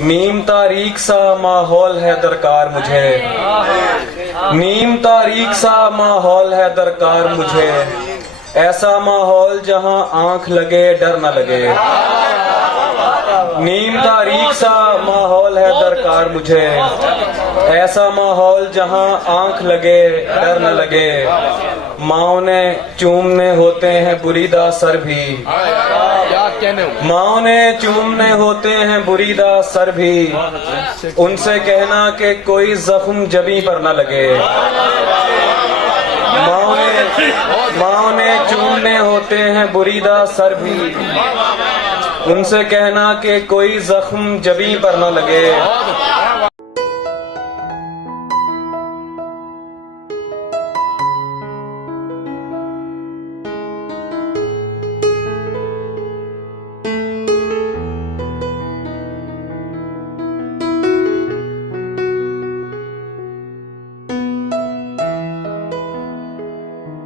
नीम तारीख सा माहौल है दरकार मुझे, नीम तारीख सा माहौल है दरकार मुझे, ऐसा माहौल जहां आंख लगे डर न लगे। नीम तारीख सा माहौल है दरकार मुझे, ऐसा माहौल जहां आंख लगे डर न लगे। माओ ने चूमने होते हैं बुरीदा सर भी, माओ ने चूमने होते हैं बुरीदा सर भी, उनसे कहना कि कोई जख्म जबी पर न लगे। माओ ने चूमने होते हैं बुरीदा सर भी, उनसे कहना कि कोई जख्म जबी पर न लगे।